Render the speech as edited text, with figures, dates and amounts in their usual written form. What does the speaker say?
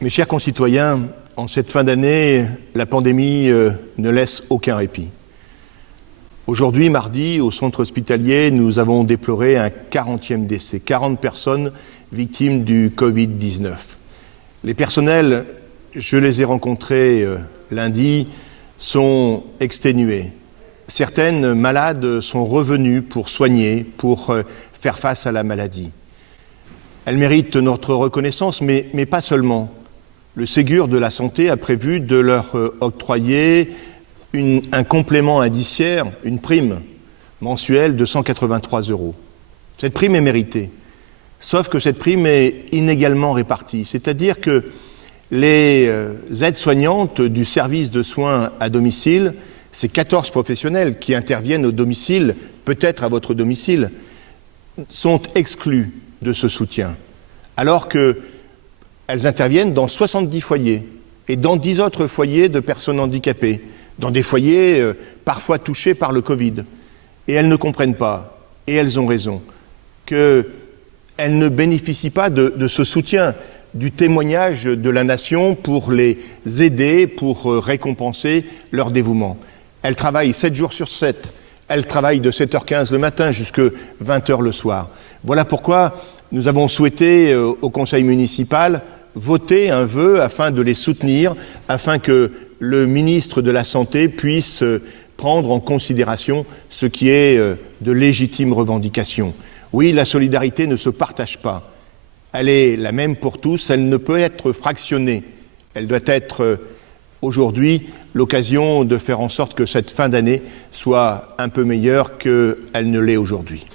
Mes chers concitoyens, en cette fin d'année, la pandémie ne laisse aucun répit. Aujourd'hui, mardi, au centre hospitalier, nous avons déploré un 40e décès, 40 personnes victimes du Covid-19. Les personnels, je les ai rencontrés lundi, sont exténués. Certaines malades sont revenues pour soigner, pour faire face à la maladie. Elles méritent notre reconnaissance, mais pas seulement. Le Ségur de la santé a prévu de leur octroyer un complément indiciaire, une prime mensuelle de 183 €. Cette prime est méritée, sauf que cette prime est inégalement répartie. C'est-à-dire que les aides-soignantes du service de soins à domicile, ces 14 professionnels qui interviennent au domicile, peut-être à votre domicile, sont exclus de ce soutien, alors qu'elles interviennent dans 70 foyers et dans 10 autres foyers de personnes handicapées, dans des foyers parfois touchés par le Covid. Et elles ne comprennent pas, et elles ont raison, qu'elles ne bénéficient pas de ce soutien, du témoignage de la nation pour les aider, pour récompenser leur dévouement. Elles travaillent 7 jours sur 7, elles travaillent de 7h15 le matin jusqu'à 20h le soir. Voilà pourquoi nous avons souhaité au conseil municipal voter un vœu afin de les soutenir, afin que le ministre de la Santé puisse prendre en considération ce qui est de légitimes revendications. Oui, la solidarité ne se partage pas. Elle est la même pour tous, elle ne peut être fractionnée. Elle doit être aujourd'hui l'occasion de faire en sorte que cette fin d'année soit un peu meilleure qu'elle ne l'est aujourd'hui.